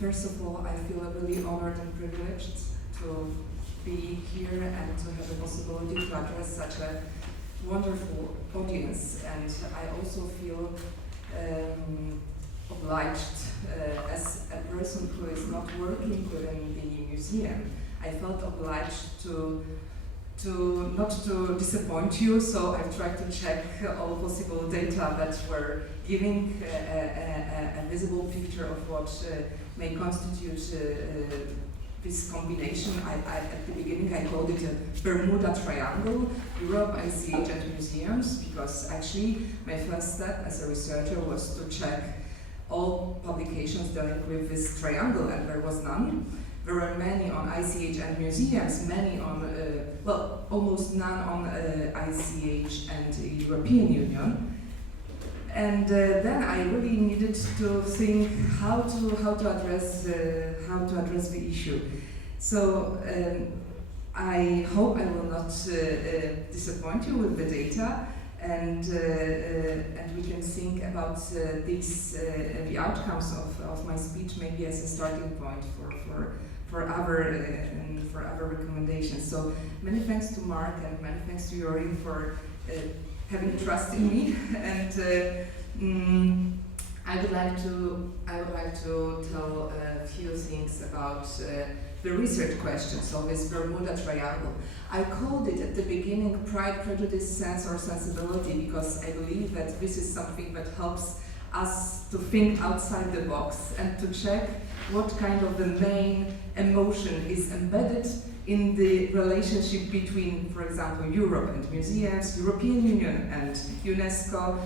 First of all, I feel really honored and privileged to be here and to have the possibility to address such a wonderful audience. And I also feel obliged as a person who is not working within the museum. I felt obliged to not to disappoint you, so I've tried to check all possible data that were giving a visible picture of what may constitute this combination. At the beginning I called it a Bermuda Triangle, Europe, ICH and museums, because actually my first step as a researcher was to check all publications dealing with this triangle, and there was none. There were many on ICH and museums, many on, well, almost none on ICH and the European Union. And then I really needed to think how to address the issue. So I hope I will not disappoint you with the data, and we can think about the outcomes of my speech maybe as a starting point for other recommendations. So many thanks to Mark and many thanks to Yuri for having trust in me, and I would like to tell a few things about the research questions of this Bermuda Triangle. I called it at the beginning pride, prejudice, sense or sensibility, because I believe that this is something that helps us to think outside the box and to check what kind of the main emotion is embedded in the relationship between, for example, Europe and museums, European Union and UNESCO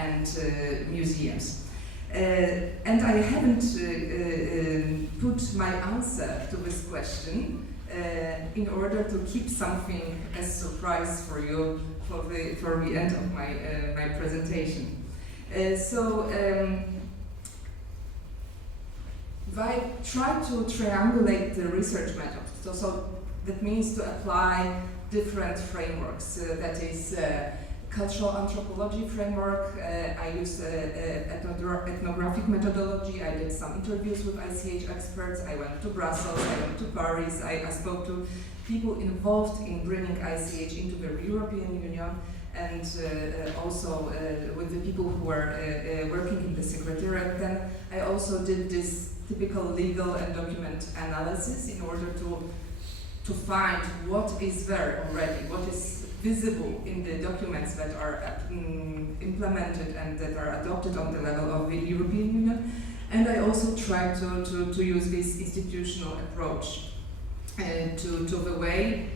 and museums. And I haven't put my answer to this question in order to keep something as surprise for you for the end of my presentation. I try to triangulate the research method. So that means to apply different frameworks. That is cultural anthropology framework. I used ethnographic methodology. I did some interviews with ICH experts. I went to Brussels, I went to Paris. I spoke to people involved in bringing ICH into the European Union, and also with the people who were working in the Secretariat. Then I also did this typical legal and document analysis in order to find what is there already, what is visible in the documents that are implemented and that are adopted on the level of the European Union. And I also tried to use this institutional approach to the way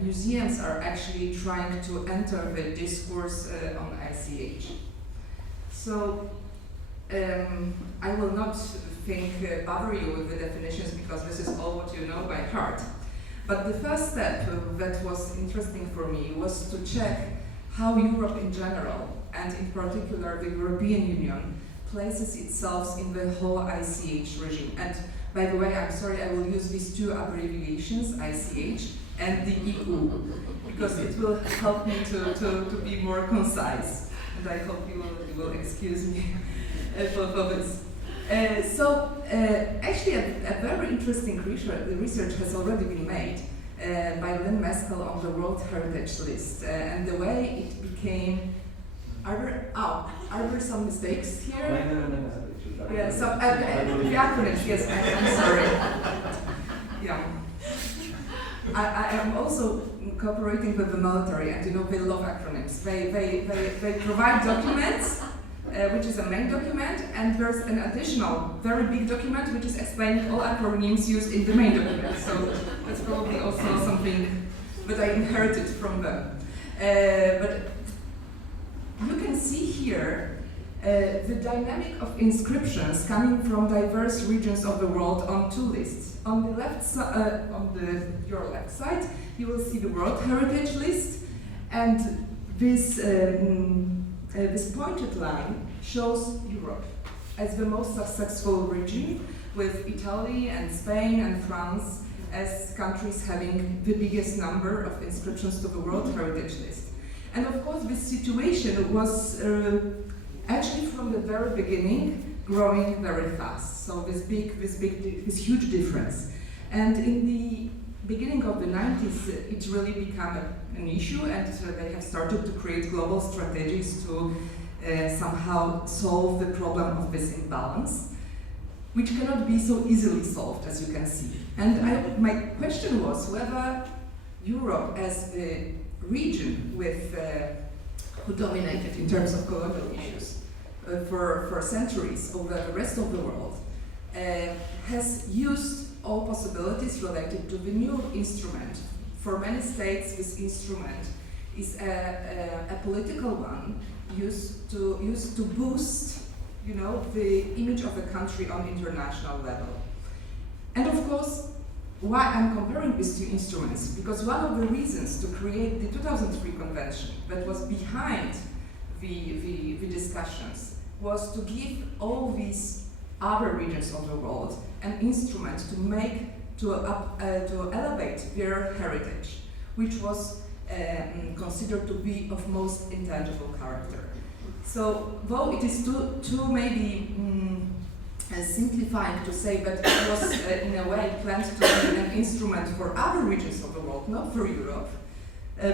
museums are actually trying to enter the discourse on ICH. So I will not bother you with the definitions, because this is all what you know by heart. But the first step that was interesting for me was to check how Europe in general, and in particular the European Union, places itself in the whole ICH regime. And by the way, I'm sorry, I will use these two abbreviations, ICH and the EU, because it will help me to be more concise. And I hope you will excuse me for this. Actually, a very interesting research has already been made by Lynn Meskel on the World Heritage List, and the way it became. Are there some mistakes here? No. Yeah, the acronyms. Yes, I'm sorry. Yeah, I am also cooperating with the military, and they love acronyms. They provide documents. Which is a main document, and there's an additional very big document which is explaining all acronyms used in the main document. So that's probably also something that I inherited from them. But you can see here the dynamic of inscriptions coming from diverse regions of the world on two lists. On the left side, your left side, you will see the World Heritage List, and this pointed line shows Europe as the most successful region, with Italy and Spain and France as countries having the biggest number of inscriptions to the World Heritage List. And of course, this situation was actually from the very beginning growing very fast. So this huge difference. And in the beginning of the 90s, it really became an issue, and they have started to create global strategies to somehow solve the problem of this imbalance, which cannot be so easily solved, as you can see. And my question was whether Europe as a region who dominated in terms of colonial issues for centuries over the rest of the world, has used all possibilities related to the new instrument. For many states, this instrument is a political one used to boost, the image of the country on international level. And of course, why I'm comparing these two instruments? Because one of the reasons to create the 2003 convention that was behind the discussions was to give all these other regions of the world an instrument to elevate their heritage, which was considered to be of most intangible character. So, though it is too maybe simplifying to say that it was in a way planned to be an instrument for other regions of the world, not for Europe,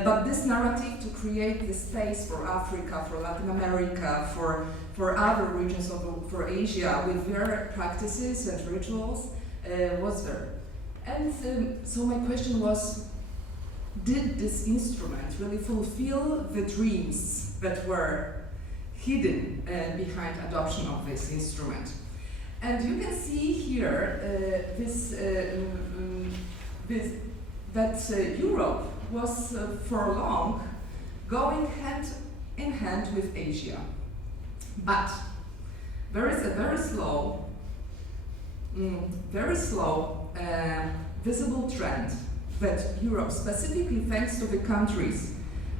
but this narrative to create the space for Africa, for Latin America, for other regions for Asia with their practices and rituals was there. And so my question was, did this instrument really fulfill the dreams that were hidden behind adoption of this instrument? And you can see here that Europe was for long going hand in hand with Asia. But there is a very slow visible trend that Europe, specifically thanks to the countries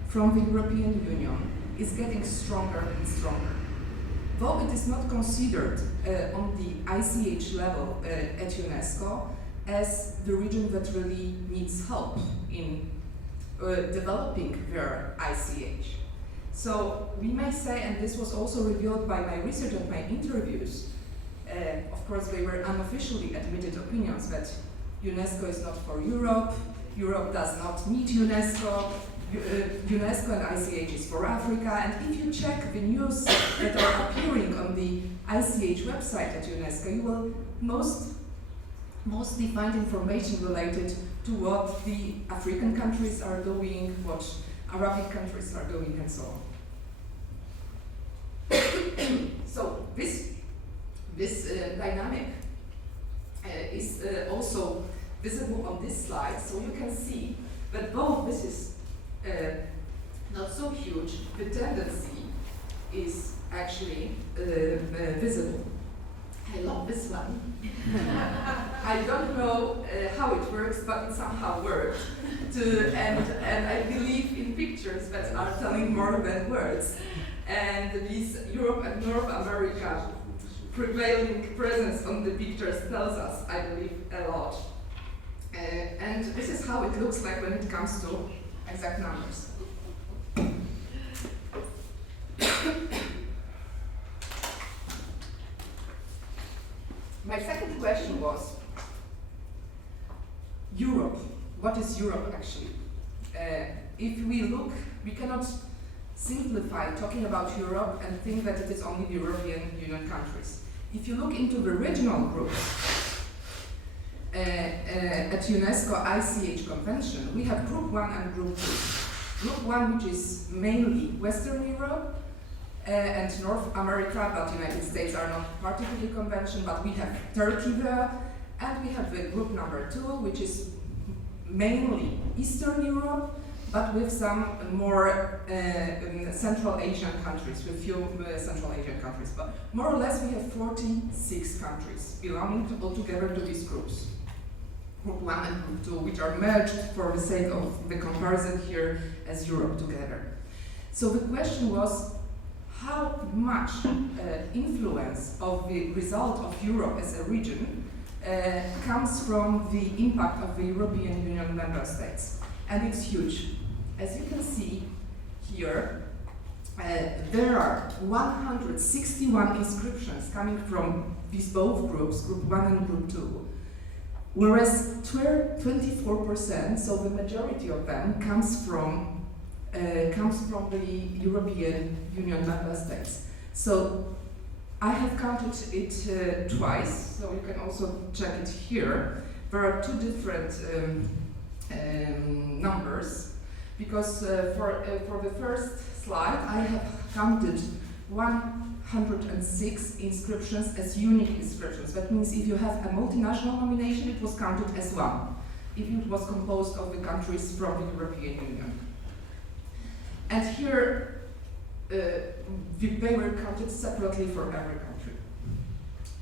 from the European Union, is getting stronger and stronger. Though it is not considered on the ICH level at UNESCO as the region that really needs help in developing their ICH. So we may say, and this was also revealed by my research and my interviews, of course they were unofficially admitted opinions that UNESCO is not for Europe, Europe does not need UNESCO, UNESCO and ICH is for Africa, and if you check the news that are appearing on the ICH website at UNESCO, you will mostly find information related to what the African countries are doing, what Arabic countries are doing, and so on. So this dynamic is also visible on this slide, so you can see that though this is not so huge, the tendency is actually visible. I love this one. I don't know how it works, but it somehow worked. And I believe in pictures that are telling more than words. And this Europe and North America prevailing presence on the pictures tells us, I believe, a lot. And this is how it looks like when it comes to exact numbers. My second question was, Europe. What is Europe actually? If we look, we cannot simplify talking about Europe and think that it is only the European Union countries. If you look into the regional groups at UNESCO ICH Convention, we have Group 1 and Group 2. Group 1, which is mainly Western Europe and North America, but United States are not part of the convention, but we have Turkey there, and we have the group number 2, which is mainly Eastern Europe, but with some more Central Asian countries, with few Central Asian countries. But more or less we have 46 countries belonging altogether to these groups. Group 1 and Group 2, which are merged for the sake of the comparison here as Europe together. So the question was, how much influence of the result of Europe as a region comes from the impact of the European Union member states? And it's huge. As you can see here, there are 161 inscriptions coming from these both groups, Group 1 and Group 2, whereas 24%, so the majority of them, comes from the European Union member states. So I have counted it twice, so you can also check it here. There are two different numbers, because for the first slide I have counted 106 inscriptions as unique inscriptions. That means if you have a multinational nomination, it was counted as one, if it was composed of the countries from the European Union. And here they were counted separately for every country.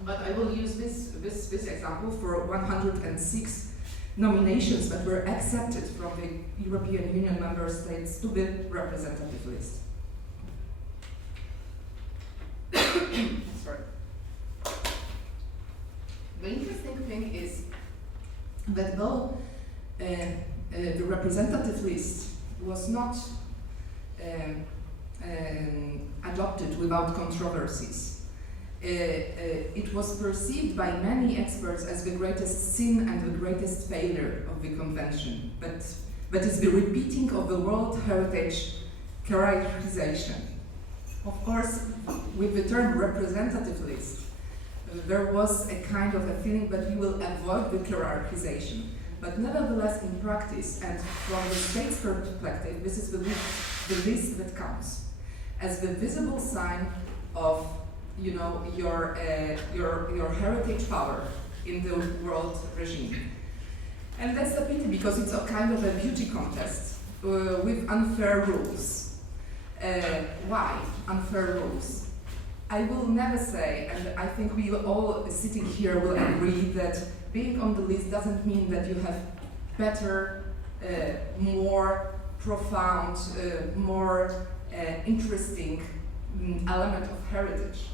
But I will use this example for 106 nominations that were accepted from the European Union member states to the representative list. Sorry. The interesting thing is that though the representative list was not adopted without controversies, it was perceived by many experts as the greatest sin and the greatest failure of the convention. But it's the repeating of the World Heritage characterization. Of course, with the term representative list, there was a kind of a feeling that we will avoid the hierarchization. But nevertheless, in practice and from the state's perspective, this is the list that counts as the visible sign of, you know, your heritage power in the world regime. And that's a pity, because it's a kind of a beauty contest with unfair rules. Why unfair rules? I will never say, and I think we all sitting here will agree, that being on the list doesn't mean that you have better, more profound, more interesting element of heritage.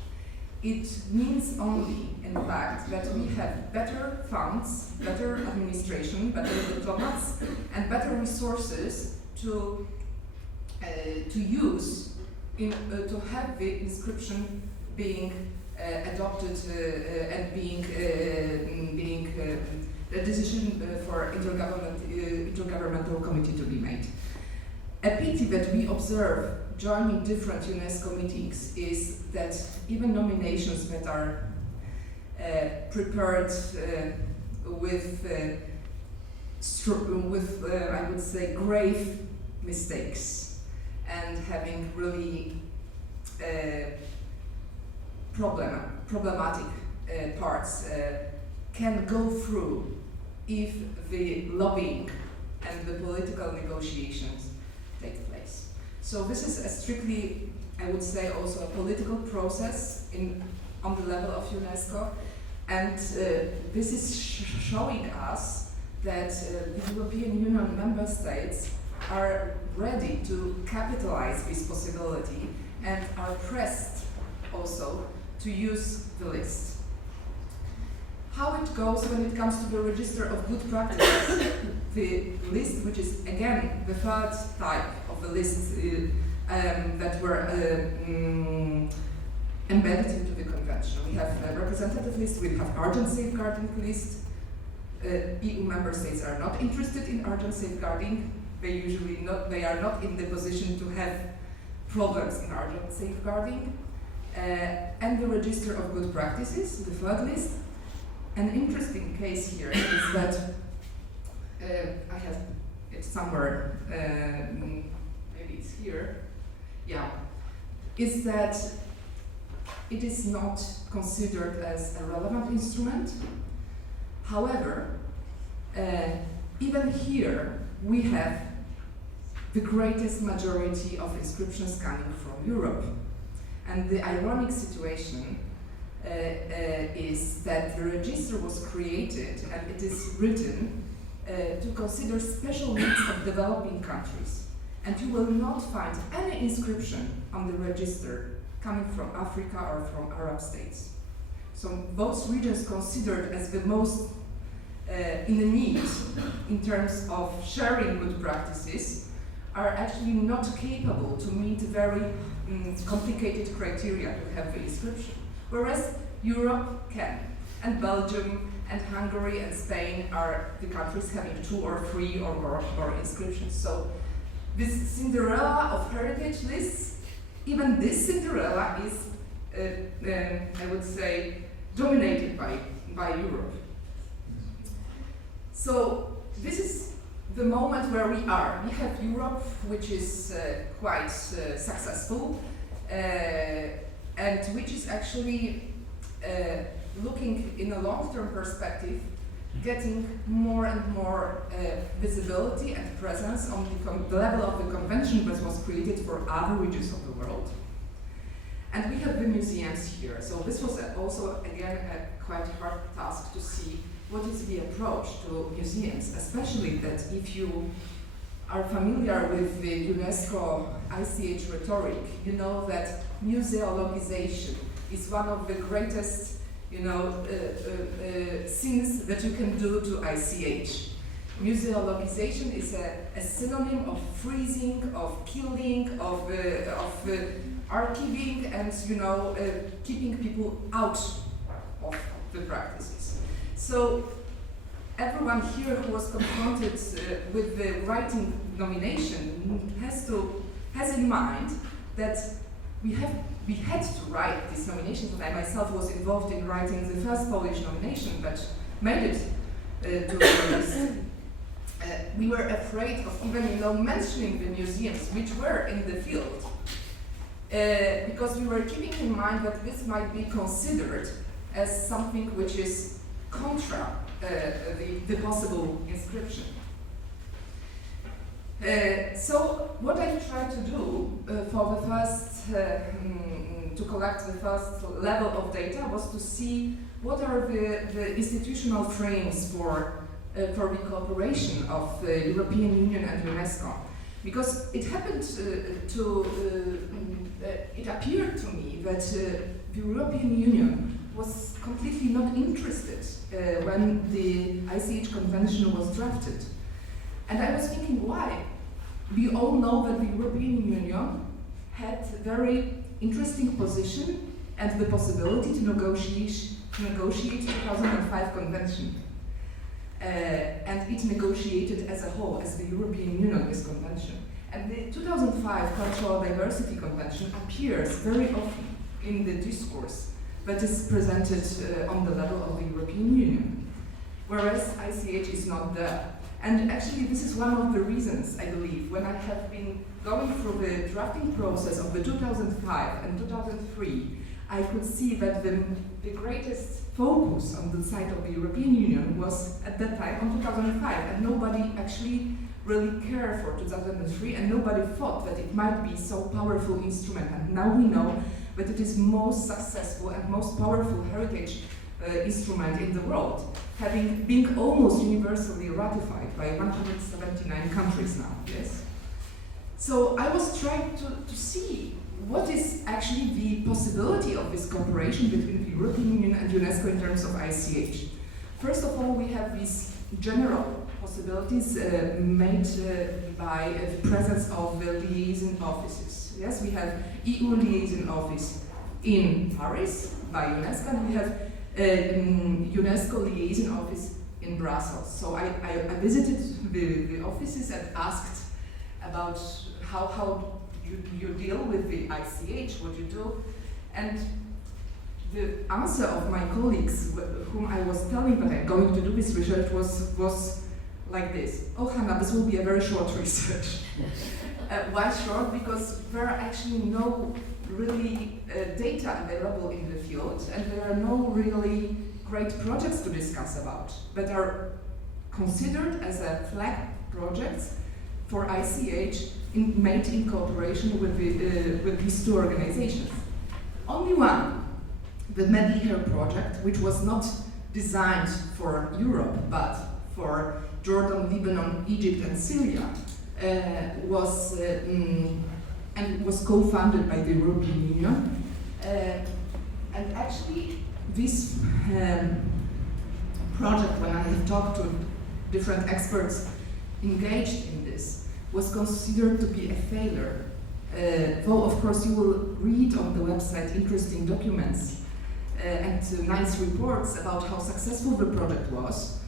It means only, in fact, that we have better funds, better administration, better diplomats, and better resources to use to have the inscription being adopted and being a decision for intergovernmental committee to be made. A pity that we observe joining different UNESCO meetings is that even nominations that are prepared with I would say grave mistakes and having really problematic parts can go through if the lobbying and the political negotiations take place. So this is a strictly, I would say, also a political process on the level of UNESCO, and this is showing us that the European Union member states are ready to capitalize this possibility and are pressed also to use the list. How it goes when it comes to the register of good practices, the list, which is again the third type of the list that were embedded into the convention. We have a representative list, we have urgent safeguarding list. EU member states are not interested in urgent safeguarding. They are not in the position to have problems in urgent safeguarding. And the register of good practices, the third list. An interesting case here is that I have it somewhere, maybe it's here. Yeah, is that it is not considered as a relevant instrument. However, even here we have the greatest majority of inscriptions coming from Europe. And the ironic situation is that the register was created and it is written to consider special needs of developing countries. And you will not find any inscription on the register coming from Africa or from Arab states. So those regions considered as the most in need in terms of sharing good practices are actually not capable to meet very complicated criteria to have the inscription, whereas Europe can. And Belgium and Hungary and Spain are the countries having 2 or 3 or more inscriptions. So this Cinderella of heritage lists, even this Cinderella is, I would say, dominated by Europe. So this is the moment where we are. We have Europe, which is quite successful, and which is actually looking in a long-term perspective, getting more and more visibility and presence on the level of the convention that was created for other regions of the world. And we have the museums here. So this was also, again, a quite hard task to see what is the approach to museums, especially that if you are familiar with the UNESCO ICH rhetoric, you know that museologization is one of the greatest things that you can do to ICH. Museologization is a synonym of freezing, of killing, of archiving, and keeping people out of the practices. So everyone here who was confronted with the writing nomination has in mind that we had to write these nominations, and I myself was involved in writing the first Polish nomination that made it to the list. We were afraid of even mentioning the museums which were in the field, because we were keeping in mind that this might be considered as something which is contra the possible inscription. So what I tried to do for the first, to collect the first level of data was to see what are the institutional frames for the cooperation of the European Union and UNESCO. Because it happened it appeared to me that the European Union was completely not interested when the ICH Convention was drafted. And I was thinking, why? We all know that the European Union had a very interesting position and the possibility to negotiate 2005 convention. And it negotiated as a whole, as the European Union, this convention. And the 2005 Cultural Diversity Convention appears very often in the discourse that is presented on the level of the European Union, whereas ICH is not there. And actually this is one of the reasons, I believe, when I have been going through the drafting process of the 2005 and 2003, I could see that the greatest focus on the side of the European Union was at that time on 2005, and nobody actually really cared for 2003, and nobody thought that it might be so powerful instrument. And now we know that it is most successful and most powerful heritage instrument in the world, being almost universally ratified by 179 countries now. Yes. So I was trying to see what is actually the possibility of this cooperation between the European Union and UNESCO in terms of ICH. First of all, we have these general possibilities made by the presence of the liaison offices. Yes, we have EU liaison office in Paris by UNESCO, and we have UNESCO liaison office in Brussels. So I visited the offices and asked about how you deal with the ICH, what you do, and the answer of my colleagues, whom I was telling that I'm going to do this research, was like this: "Oh, Hanna, this will be a very short research." Why short? Because there are actually no really data available in the field, and there are no really great projects to discuss about that are considered as a flag projects for ICH made in cooperation with these two organizations. Only one, the Medlicher project, which was not designed for Europe but for Jordan, Lebanon, Egypt, and Syria, was co-funded by the European Union. And actually, this project, when I have talked to different experts engaged in this, was considered to be a failure. Though of course you will read on the website interesting documents and nice reports about how successful the project was,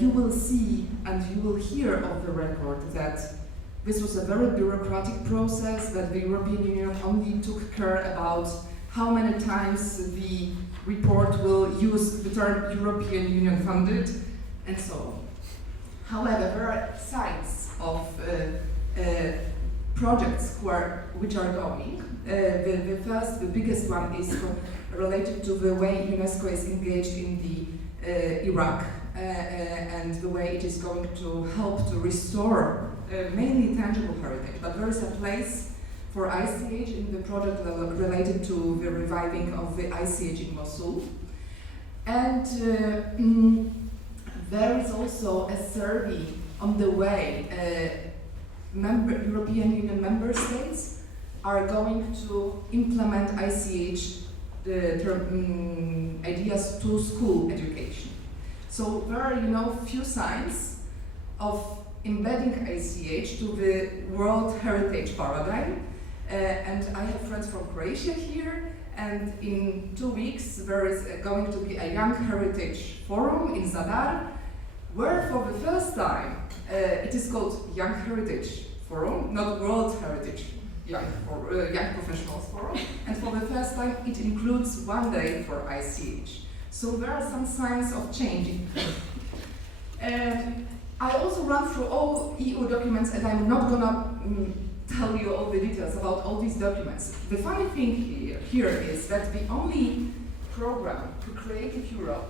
you will see and you will hear of the record that this was a very bureaucratic process, that the European Union only took care about how many times the report will use the term European Union funded, and so on. However, there are signs of projects which are going. The biggest one is related to the way UNESCO is engaged in the Iraq and the way it is going to help to restore mainly tangible heritage. But there is a place for ICH in the project related to the reviving of the ICH in Mosul. And there is also a survey on the way European Union member states are going to implement ICH ideas to school education. So there are, few signs of embedding ICH to the World Heritage paradigm. And I have friends from Croatia here, and in 2 weeks there is going to be a Young Heritage Forum in Zadar, where for the first time it is called Young Heritage Forum, not World Heritage Young Professionals Forum, and for the first time it includes 1 day for ICH. So there are some signs of changing. I also run through all EU documents, and I'm not gonna tell you all the details about all these documents. The funny thing here is that the only program, the Creative Europe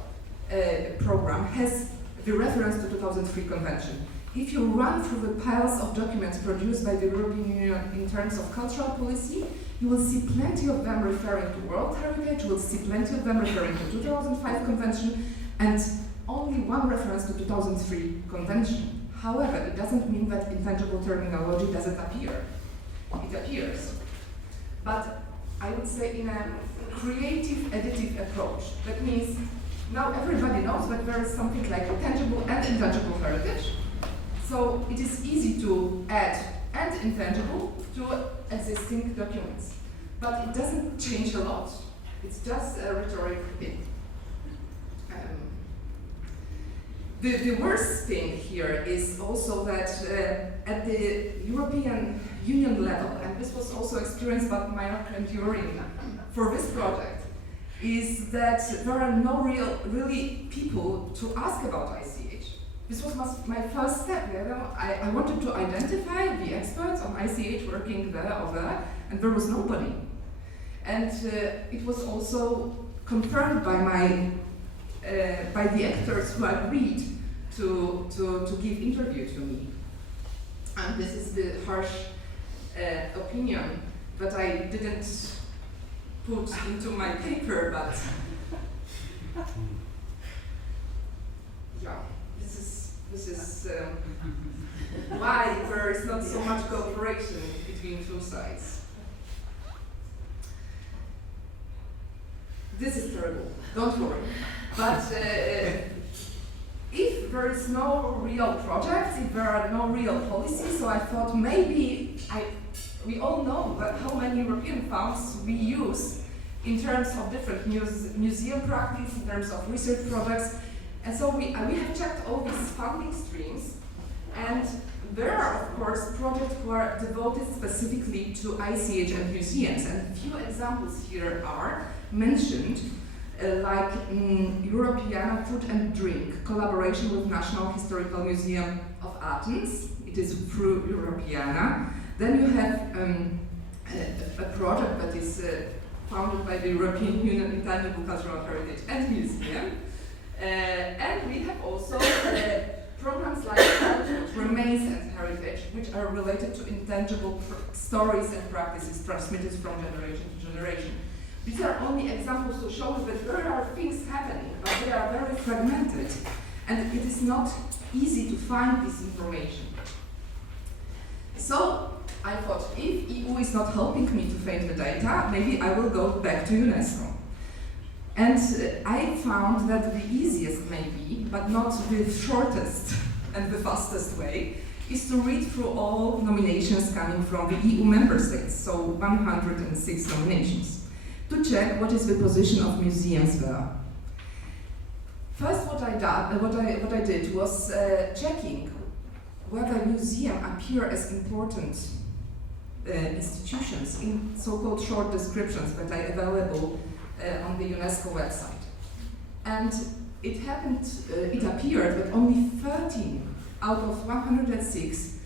program, has the reference to 2003 convention. If you run through the piles of documents produced by the European Union in terms of cultural policy, you will see plenty of them referring to World Heritage, you will see plenty of them referring to 2005 convention, and only one reference to 2003 convention. However, it doesn't mean that intangible terminology doesn't appear. It appears. But I would say in a creative, additive approach. That means now everybody knows that there is something like tangible and intangible heritage. So it is easy to add and intangible to existing documents. But it doesn't change a lot. It's just a rhetoric bit. The worst thing here is also that at the European Union level, and this was also experienced by Mark and Jorin for this project, is that there are no really people to ask about ICH. This was my first step. I wanted to identify the experts on ICH working there or there, and there was nobody. And it was also confirmed by the actors who agreed to give interview to me. And this is the harsh opinion that I didn't put into my paper, but yeah, this is why there is not so much cooperation between two sides. This is terrible, don't worry. But if there is no real project, if there are no real policies, so I thought maybe we all know how many European funds we use in terms of different museum practice, in terms of research projects. And so we have checked all these funding streams, and there are, of course, projects who are devoted specifically to ICH and museums. And a few examples here are mentioned, like Europeana Food and Drink, collaboration with National Historical Museum of Athens. It is through Europeana. Then you have a project that is founded by the European Union Intangible Cultural Heritage and Museum. And we have also programs like Remains and Heritage, which are related to intangible stories and practices transmitted from generation to generation. These are only examples to show that there are things happening, but they are very fragmented, and it is not easy to find this information. So I thought, if EU is not helping me to find the data, maybe I will go back to UNESCO. And I found that the easiest maybe, but not the shortest and the fastest way, is to read through all nominations coming from the EU member states, so 106 nominations, to check what is the position of museums there. First, what I did was checking whether museums appear as important institutions in so-called short descriptions that are available on the UNESCO website. And it appeared that only 13 out of 106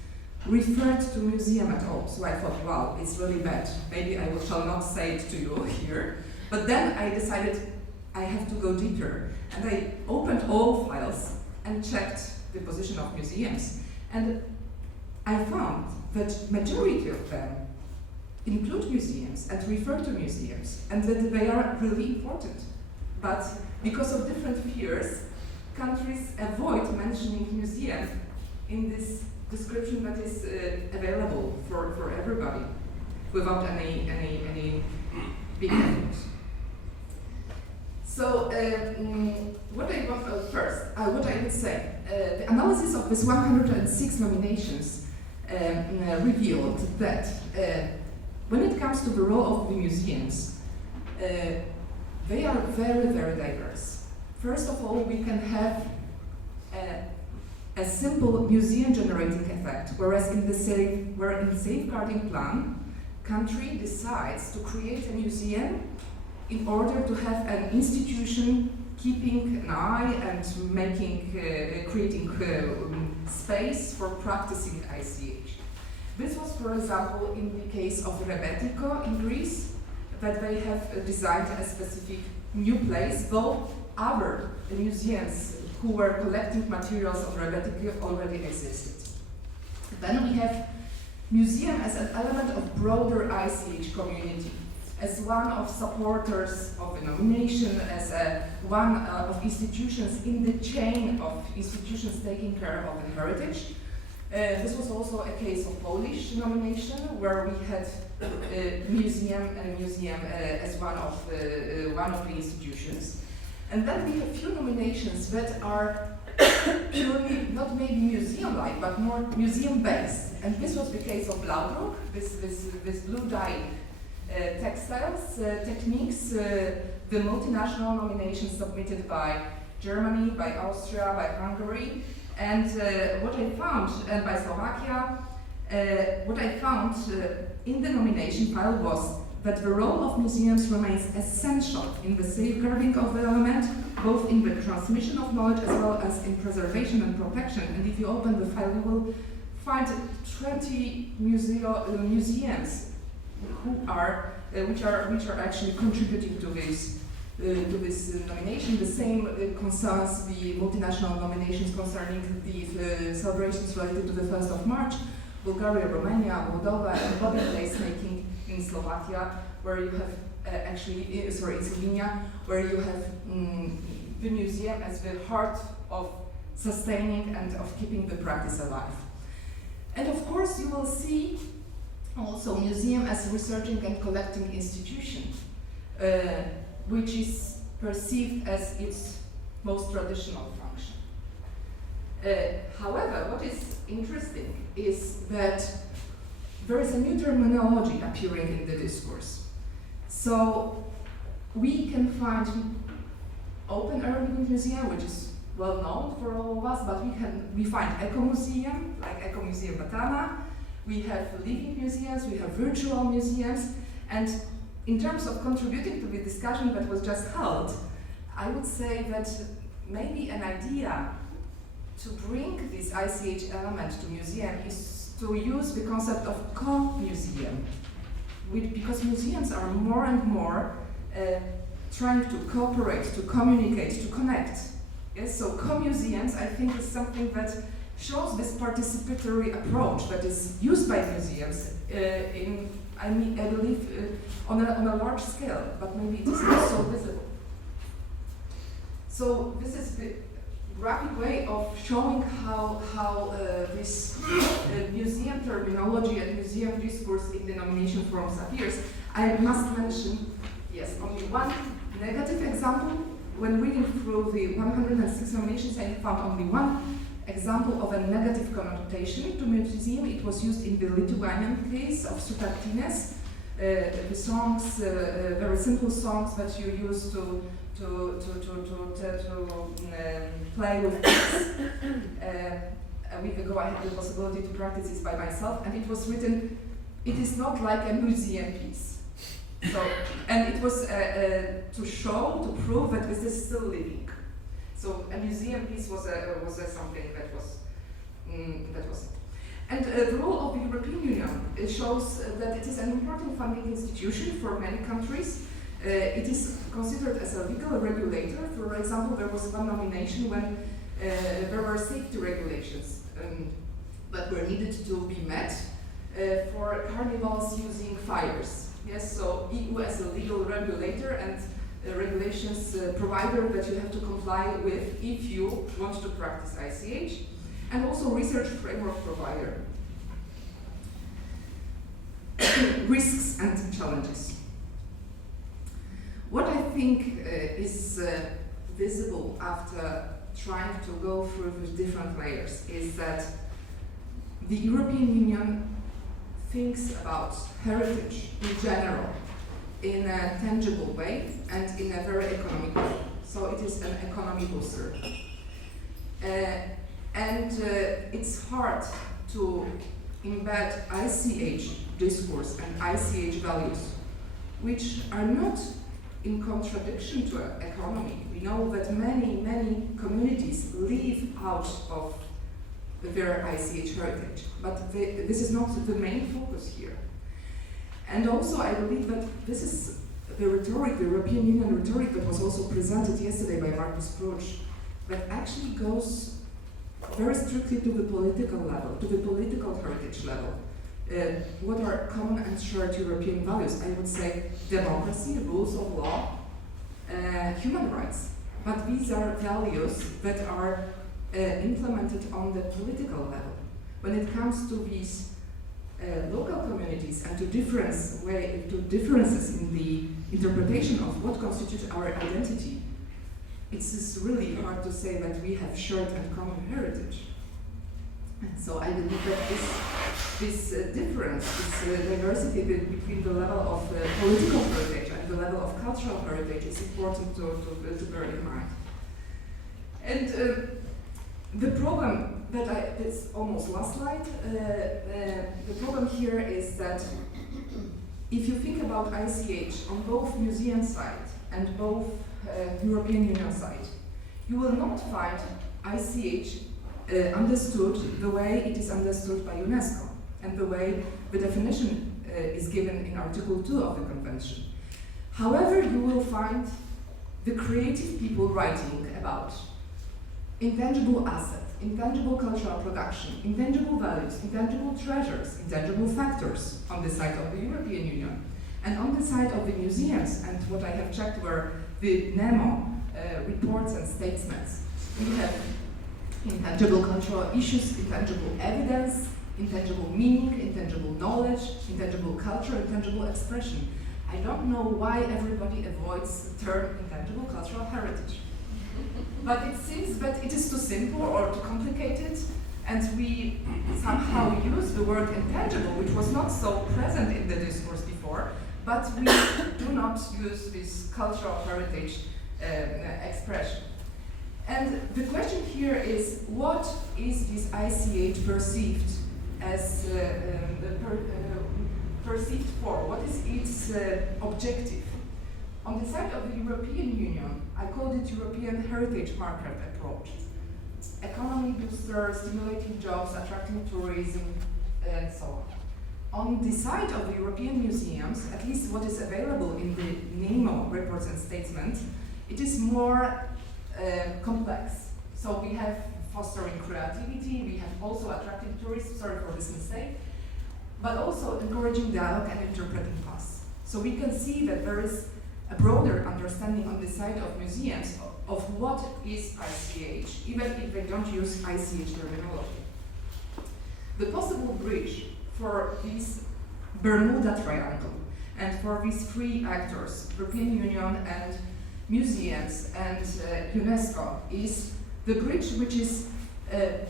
referred to museum at all. So I thought, wow, it's really bad. Maybe I shall not say it to you here. But then I decided I have to go deeper. And I opened all files and checked the position of museums. And I found that majority of them include museums and refer to museums, and that they are really important. But because of different fears, countries avoid mentioning museum in this description that is available for everybody without any big effort. So what I would say, the analysis of this 106 nominations revealed that when it comes to the role of the museums, they are very, very diverse. First of all, we can have a simple museum-generating effect, whereas in the safeguarding plan, country decides to create a museum in order to have an institution keeping an eye and creating space for practicing ICH. This was, for example, in the case of Rebetiko in Greece, that they have designed a specific new place, though other museums who were collecting materials of Rebetiko already existed. Then we have museum as an element of broader ICH community, as one of supporters of the nomination, as one of institutions in the chain of institutions taking care of the heritage. This was also a case of Polish nomination, where we had museum as one of the institutions. And then we have few nominations that are purely not maybe museum-like, but more museum-based. And this was the case of Blaudruck, this blue dye textiles techniques, the multinational nominations submitted by Germany, by Austria, by Hungary, and what I found, and by Slovakia, what I found in the nomination file was that the role of museums remains essential in the safeguarding of the element, both in the transmission of knowledge as well as in preservation and protection. And if you open the file, you will find 20 museums which are actually contributing to this nomination. The same concerns the multinational nominations concerning the celebrations related to the 1st of March, Bulgaria, Romania, Moldova, and public placemaking in Slovakia, where you have in Slovenia, where you have the museum as the heart of sustaining and of keeping the practice alive. And of course, you will see also museum as a researching and collecting institution, which is perceived as its most traditional function. However, what is interesting is that there is a new terminology appearing in the discourse. So we can find open urban museum, which is well known for all of us, but we find eco-museum, like Eco-Museum Batana. We have living museums, we have virtual museums, and in terms of contributing to the discussion that was just held, I would say that maybe an idea to bring this ICH element to museum is to use the concept of co-museum, because museums are more and more trying to cooperate, to communicate, to connect. Yes, so co-museums, I think, is something that shows this participatory approach that is used by museums I believe on a large scale, but maybe it is not so visible. So this is the graphic way of showing how this museum terminology and museum discourse in the nomination forms appears. I must mention, yes, only one negative example. When reading through the 106 nominations, I found only one example of a negative connotation to museum. It was used in the Lithuanian case of Sutartinės. The songs, very simple songs that you use to play with kids. A week ago I had the possibility to practice this by myself, and it was written, it is not like a museum piece. So, and it was to show, to prove that this is still living. So a museum piece was something that was it. And the role of the European Union, it shows that it is an important funding institution for many countries. It is considered as a legal regulator. For example, there was one nomination when there were safety regulations that were needed to be met for carnivals using fires. Yes, so EU as a legal regulator and regulations provider that you have to comply with if you want to practice ICH, and also research framework provider. Risks and challenges. What I think is visible after trying to go through the different layers is that the European Union thinks about heritage in general in a tangible way and in a very economic way. So it is an economy booster. It's hard to embed ICH discourse and ICH values, which are not in contradiction to economy. We know that many communities live out of their ICH heritage, but this is not the main focus here. And also I believe that this is the rhetoric, the European Union rhetoric that was also presented yesterday by Markus Proch, that actually goes very strictly to the political level, to the political heritage level. What are common and shared European values? I would say democracy, rules of law, human rights. But these are values that are implemented on the political level. When it comes to these local communities and to differences in the interpretation of what constitutes our identity, it's really hard to say that we have shared and common heritage. And so I believe that this difference, this diversity between the level of political heritage and the level of cultural heritage is important to bear in mind. And the problem it's almost last slide, the problem here is that if you think about ICH on both museum side and both European Union side, you will not find ICH understood the way it is understood by UNESCO and the way the definition is given in Article 2 of the Convention. However, you will find the creative people writing about intangible asset, intangible cultural production, intangible values, intangible treasures, intangible factors on the side of the European Union. And on the side of the museums, and what I have checked were the NEMO reports and statements, we have intangible cultural issues, intangible evidence, intangible meaning, intangible knowledge, intangible culture, intangible expression. I don't know why everybody avoids the term intangible cultural heritage. But it seems that it is too simple or too complicated, and we somehow use the word intangible, which was not so present in the discourse before, but we do not use this cultural heritage expression. And the question here is, what is this ICH perceived as perceived for? What is its objective? On the side of the European Union, I called it European heritage market approach. Economy booster, stimulating jobs, attracting tourism, and so on. On the side of the European museums, at least what is available in the NEMO reports and statements, it is more complex. So we have fostering creativity, we have also attracting tourists, sorry for this mistake, but also encouraging dialogue and interpreting past. So we can see that there is a broader understanding on the side of museums of what is ICH, even if they don't use ICH terminology. The possible bridge for this Bermuda Triangle and for these three actors, European Union and museums and UNESCO, is the bridge which is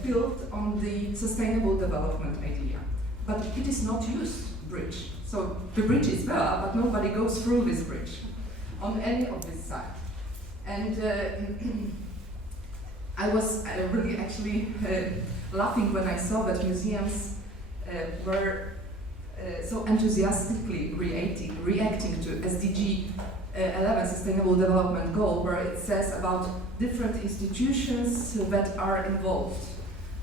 built on the sustainable development idea. But it is not used bridge. So the bridge is there, but nobody goes through this bridge on any of this side. And I was really actually laughing when I saw that museums were so enthusiastically reacting to SDG 11 Sustainable Development Goal, where it says about different institutions that are involved.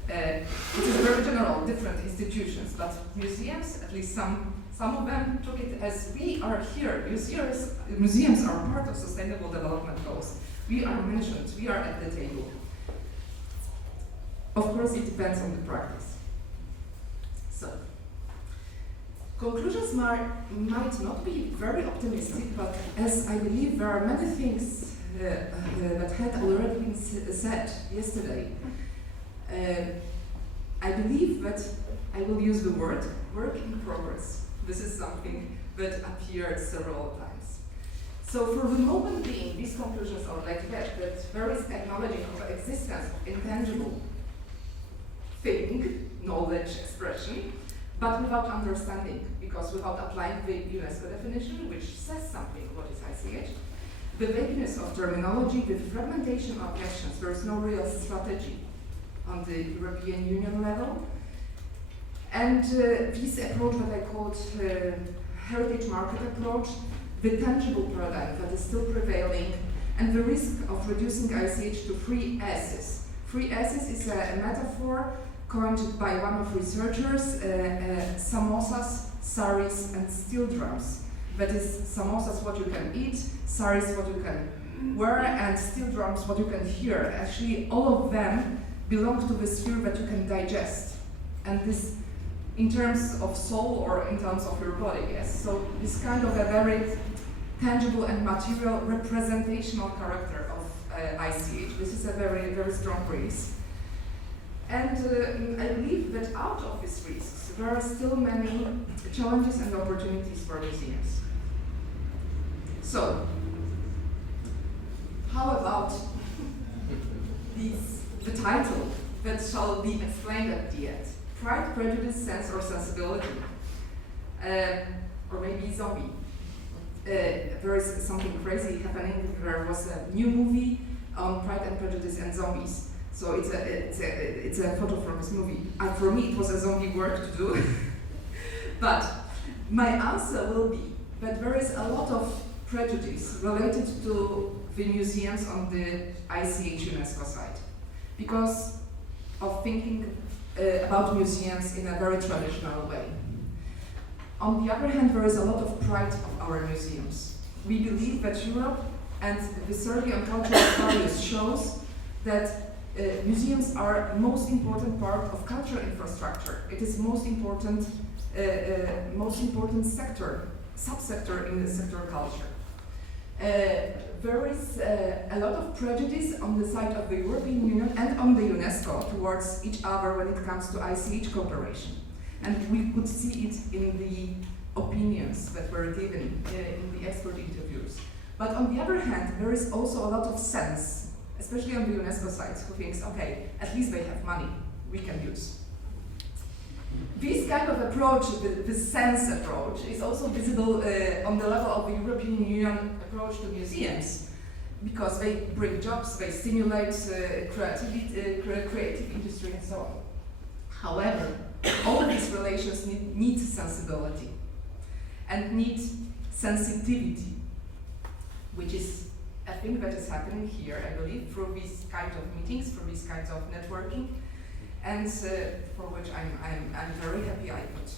It is very general, different institutions, but museums, at least some of them took it as we are here. Museums are part of Sustainable Development Goals. We are mentioned, we are at the table. Of course, it depends on the practice. So, conclusions might not be very optimistic, but as I believe there are many things that had already been said yesterday, I believe that I will use the word work in progress. This is something that appeared several times. So for the moment being, these conclusions are like that there is acknowledging of the existence of intangible thing, knowledge, expression, but without understanding, because without applying the UNESCO definition, which says something what is ICH, the vagueness of terminology, the fragmentation of actions, there is no real strategy on the European Union level. And this approach, what I called heritage market approach, the tangible paradigm that is still prevailing, and the risk of reducing ICH to three S's. Three S's is a metaphor coined by one of researchers, samosas, saris, and steel drums. That is, samosas what you can eat, saris what you can wear, and steel drums what you can hear. Actually, all of them belong to the sphere that you can digest. And this, in terms of soul or in terms of your body, yes. So this kind of a very tangible and material representational character of ICH. This is a very, very strong risk. And I believe that out of these risks, there are still many challenges and opportunities for museums. So, how about the title that shall be explained at the end? Pride, prejudice, sense, or sensibility. Or maybe zombie. There is something crazy happening. There was a new movie on Pride and Prejudice and zombies. So it's a photo from this movie. For me, it was a zombie work to do. But my answer will be that there is a lot of prejudice related to the museums on the ICH UNESCO site, because of thinking about museums in a very traditional way. On the other hand, there is a lot of pride of our museums. We believe that Europe and the survey on cultural values shows that museums are most important part of cultural infrastructure. It is most important sector, subsector in the sector culture. There is a lot of prejudice on the side of the European Union and on the UNESCO towards each other when it comes to ICH cooperation. And we could see it in the opinions that were given in the expert interviews. But on the other hand, there is also a lot of sense, especially on the UNESCO side, who thinks, okay, at least they have money we can use. This kind of approach, the sense approach, is also visible on the level of the European Union approach to museums, because they bring jobs, they stimulate creative industry and so on. However, all these relations need sensibility and need sensitivity, which is a thing that is happening here, I believe, through these kind of meetings, through these kinds of networking, and for which I'm very happy I could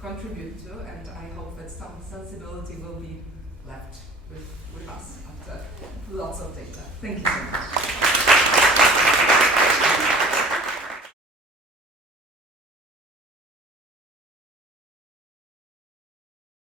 contribute to, and I hope that some sensibility will be left with us after lots of data. Thank you so much.